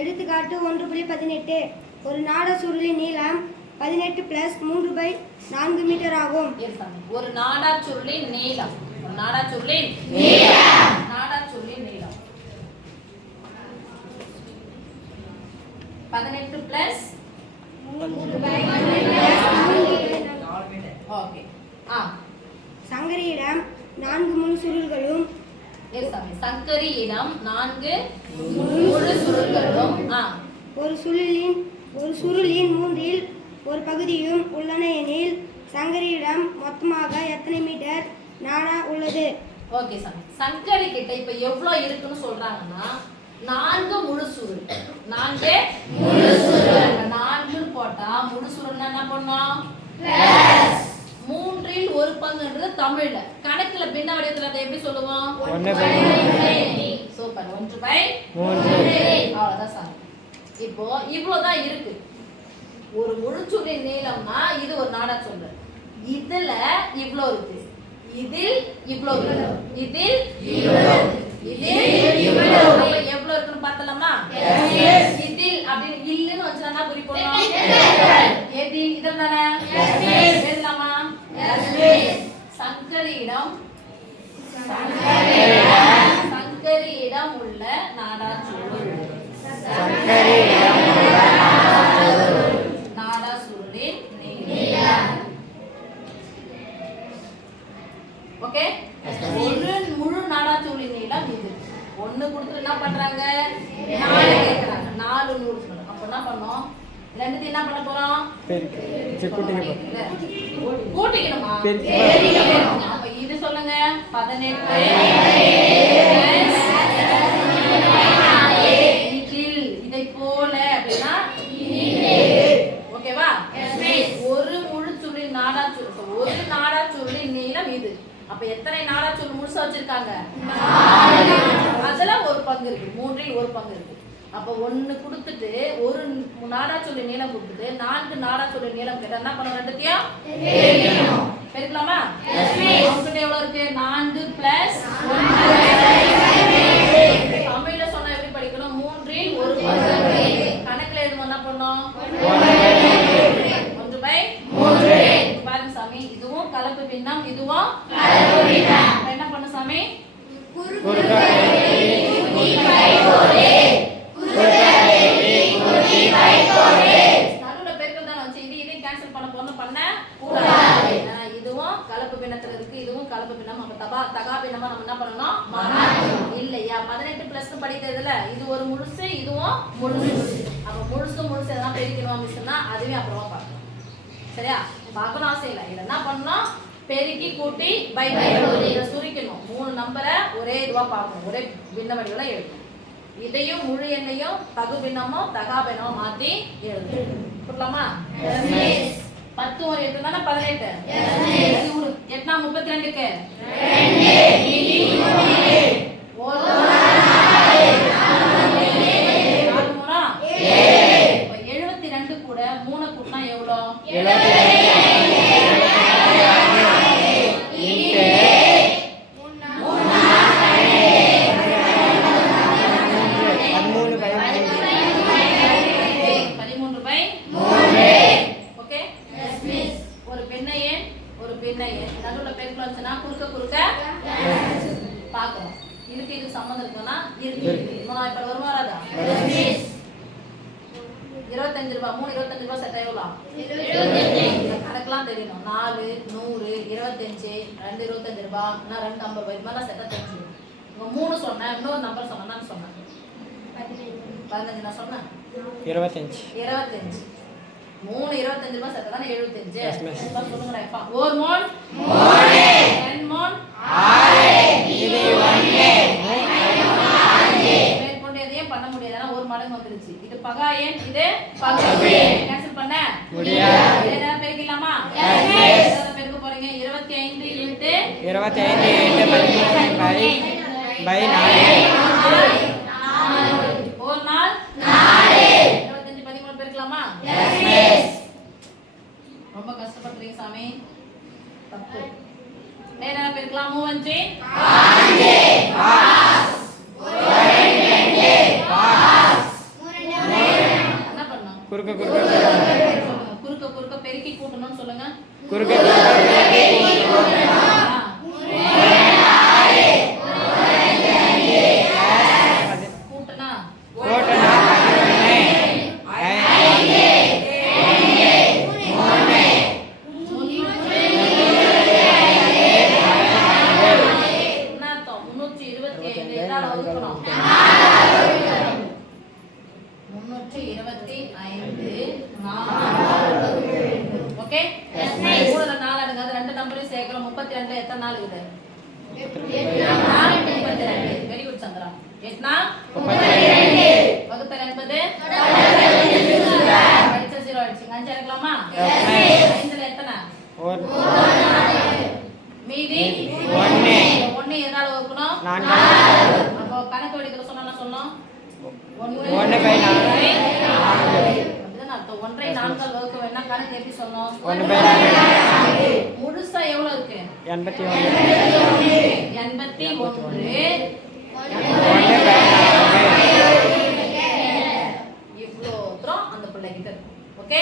எடுத்துக்காட்டு 1.18 ஒரு நாட சுருளின் நீளம் 18 + 3/4 மீட்டர் ஆகும். ஒரு நாடா சுருளின் நீளம் 18 + 3/4 ஓகே. சங்கரியிடம் 4 முழு சுருள்களும் சங்கரியிடம் 4 முழு சுருள்களும் ஒரு சுருளின் மூன்றில் ஒரு பகுதியும் உள்ளன எனில் சங்கரியிடம் மொத்தமாக எத்தனை மீட்டர் நாடா உள்ளது? ஓகே சாமி. சங்கரி கிட்ட இப்ப எவ்வளவு இருக்குன்னு சொல்றாங்கன்னா 4 முழு சுருள் 4 போட்டா முழு சுருள்னா என்ன பண்ணோம்? மூன்றில் ஒரு பங்குன்றது தமிழ்ல. கணக்குல பின்ன வடிவத்துல அதை எப்படி சொல்லுவோம்? 1/3. சூப்பர். 1/3. அவ்வளவுதான் சாமி. இப்போ இவ்வளவுதான் இருக்கு. ஒரு முழு சுருளின் நீளம்னா இது ஒரு நாடா சொல்லு. இதுல இவ்ளோ இருக்கு, இதில் இவ்ளோ இருக்கு, இதில் எவ்வளவு இருக்குன்னு பார்த்தலாமா? இதில் அப்படின்னு இல்லன்னு வச்சா குறி போடணும். எதில் இதில் தானே எழுதலாமா? சங்கரியிடம் உள்ள நாடா சுருள் நாடா சுருளின் நீளம். ஓகே. ஒரு முழு நாடா சுருளின் நீளம் இது. 1 கொடுத்து என்ன பண்றாங்க? 4 கேக்குறாங்க. 4 100 சொல்லணும். அப்ப என்ன பண்ணோம்? ரெண்டுத்தையும் என்ன பண்ண போறோம்? கூட்டிக்கணுமா? அப்ப இது சொல்லுங்க. 18 இதை போல அப்படின்னா ஓகேவா? ஒரு முழு சுருளின் நாடா சுருள், ஒரு நாடா சுருளின் நீளம் இது. அப்ப எத்தனை நாடா சுருள் முழுசா வச்சிருக்காங்க? அதுல ஒரு பங்கு இருக்கு, மூன்றில் ஒரு பங்கு இருக்கு. அப்ப 1 கொடுத்துட்டு ஒரு நாடா சுருளின் நீளம் கொடுத்துட்டு 4 நாடா சுருளின் நீளம் கேட்டா என்ன பண்ணணும்? ரெண்டுத்தையும் பெருக்கலாமா? அவங்ககிட்ட எவ்வளவு இருக்கு? 4 + 1. தமிழ்ல சொன்னா எப்படி படிக்கணும்? மூன்றில் ஒரு பங்கு. கணக்குல எழுதும் என்ன பண்ணணும்? 1/3. பாருங்க சாமி, இதுவும் கலப்பு பின்னம், இதுவும் என்ன பண்ணு சாமி? நடுவுல பெருக்கல் தான வச்சு இதையும் கேன்சல் பண்ண போறோம். பண்ண கூடாது. இதுவும் கலப்பு பின்னத்துல இருக்கு, இதுவும் கலப்பு பின்னம். அப்ப தகா பின்னமா நம்ம என்ன பண்ணணும்? இல்லையா? 18 + படிக்கிறதுல இது ஒரு முழுசு, இதுவும் முழுசு. அப்ப முழுசு எதனா பெருக்கணுமா மிஸ்னா அதுவே அப்புறமா பார்க்கலாம். சரியா? பார்க்கணும் அவசியம் இல்லை. இதை என்ன பண்ணணும்? பெருக்கி கூட்டி பை இதை சுருக்கணும். 3 நம்பரை ஒரே இதுவா பார்க்கணும், ஒரே பின்ன வடிவில் எழுதணும். இதையும் முழு எண்ணையும் தகு பின்னமோ தகா பின்னமோ மாத்தி எழுதணும். புரியலாமா? 10 ஒரு 8 தானே 18. 8 32க்கு 72 கூட 3 கூட்டினா எவ்வளோ? 13/3. ஓகே. ஒரு பெண்ணை நடுவுல பெருக்கல் வந்துச்சுன்னா குறுக்க பார்க்கணும். இதுக்கு சம்மந்தம் இருக்குன்னா இருக்கு. இப்ப வருமா வராதா? 25 ரூபாய் 3 25 ரூபாய் செட் எவ்வளோ? கணக்கெல்லாம் தெரியணும். 4 100 25 2 25 ரூபாய் 2 50 ரூபாய் இது மாதிரி செட்டா தெரிஞ்சுக்கணும். 3 சொன்னேன், இன்னொரு நம்பர் சொன்னேன். 15 நான் சொன்னேன். 25 3 25 ரூபாய் செட்டா தானே 75. சொல்லுங்கடா எப்பா. 1 மோன் 10 மோன் 6 மேற்கொண்டு எதையும் பண்ண முடியாது. ஒரு மடங்கு வந்துருச்சு. இது பகா எண், இது பகா எண். கேன்சல் பண்ண முடியாது. இதை பெருக்கலாமா? பெருக்க போறீங்க. 25 × 4 நாள் 25 13 பெருக்கலாமா? ரொம்ப கஷ்டப்படுறீங்க சாமி. தப்பு. வேற என்ன பெருக்கலாம்? 3 5 குறுக்க சொல்லுங்க. குறுக்க குறுக்க பெருக்கி கூட்டணும்னு சொல்லுங்க. குறுக்க கூட்டனா என்ன அர்த்தம்? 325 எதால வகுக்கணும்? 325 ஓகே. மூணுல 4 அடுங்க. அது ரெண்டு நம்பரையும் சேர்க்கிறோம். 32 எத்தனை நாள் இருக்குது? 32. Very good Chandra. 8 நாள் 32 வகுத்தல் என்பது கழிச்ச 0 ஆயிடுச்சு. 5 எடுக்கலாமா? 5ல எத்தனை? மீதி 1 எதால வகுக்கணும்? அப்போ கணக்கு வடிக்கிற சொன்னா சொன்னோம் 1/4. அர்த்தம் 1/4 வகுக்க வேணா கணக்கு எப்படி சொன்னோம்? முழுசா எவ்வளவு இருக்கு? 81. இவ்வளோ தூரம் அந்த பிள்ளைகிட்ட. ஓகே.